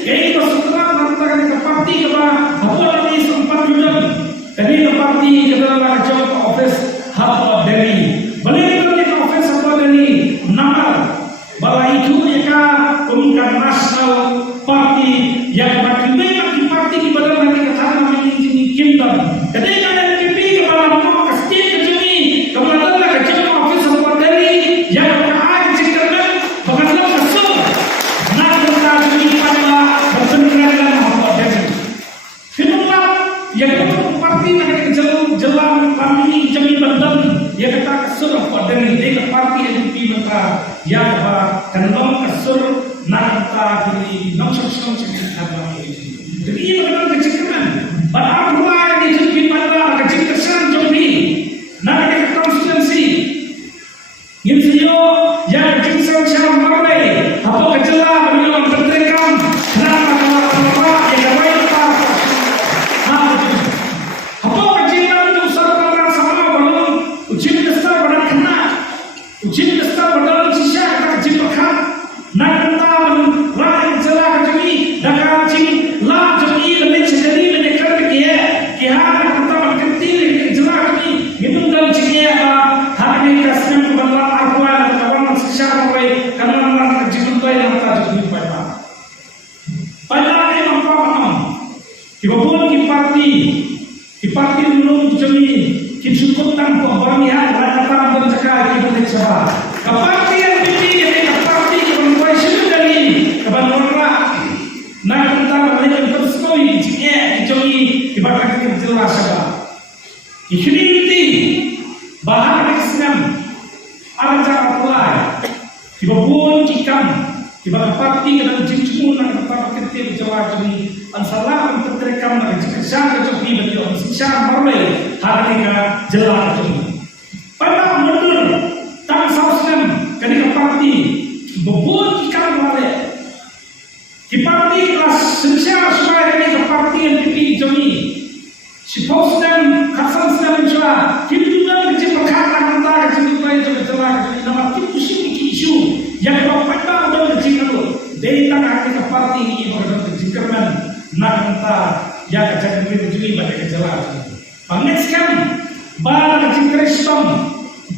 Kaya ito setelah mengatakan ke parti kepada Habib ini sempat juga. Kami ke parti kepada kacau ke office Habib Delhi. Balik ke office Habib Delhi nama bahwa itu mereka pemimpin nasional parti yang bagi parti kepada nanti katakan namanya ini Kingdom. Ketika ada KP kepada nama kasih kejuni kepada kacau ke office Habib Delhi yang berada di Jakarta pengajar kasut. Nak kita ini pada bersentuhan Habib Delhi. Finallah yang parti nak jalan kami jami bandan yang kata kasut Habib Delhi dekat parti NDP maka yang kandang kasut nak kita ini nongshong ada ini. Jadi ini bagaimana kecikaman? Bapak mulai dijumpai pada kecikasan jombi. Nak kita konstitusi. Insiyo yang kecikasan siapa marway. Apa kecelah beliau berteriakam. Kenapa yang terbaik kita? Apa kecikasan itu sarana sama belum ujian dasar pada kena. Ujian dasar pada sisa kita kecikasan. Nak kita rakyat jelah kecil. Dah kecil lah jadi lebih sedari lebih kerja kia kita berkecil jelah kecil. Minum dan ciknya hari kasih kebenaran akuan kawan sisa mulai karena orang kecil itu yang tak jadi pada. Pada ini apa? Kibabun ki parti dulu jadi kisukut tanpa banyak kata bercakap kita tidak. Keparti yang tinggi jadi keparti yang berkuasa dari kebenaran. Nak kita melakukan persemui jika jadi dibakar kita jelas apa. Ikhlas bahan Islam ajar mulai dibabun cikam dibakar parti dan cincung nak kita kerja jawab ini ansalah untuk terekam nak cikasah kecuali beliau siksa marway hari ini jelas ini. Pada mundur tak Islam ketika parti babun cikam mulai. Di parti kelas sebesar supaya kami ke parti yang tinggi jami. Si posdan kasan sedang menjual. Kita juga kecil perkara antara kecil itu yang jelas. Nama itu sih isu yang berapa udah kecil itu. Dari tangan ke parti ini berada kecil kerana nak kita yang kecil itu juga pada kejelas. Panggilkan bar kecil Kristen.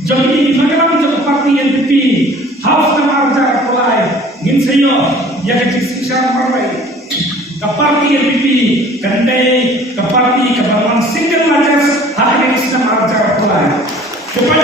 Jadi bagaimana untuk parti yang tinggi harus nama arja mulai. Ingin saya yang kecil siksa marway keparti NDP kendai keparti kebalan single majas hari ini sedang arja mulai kepada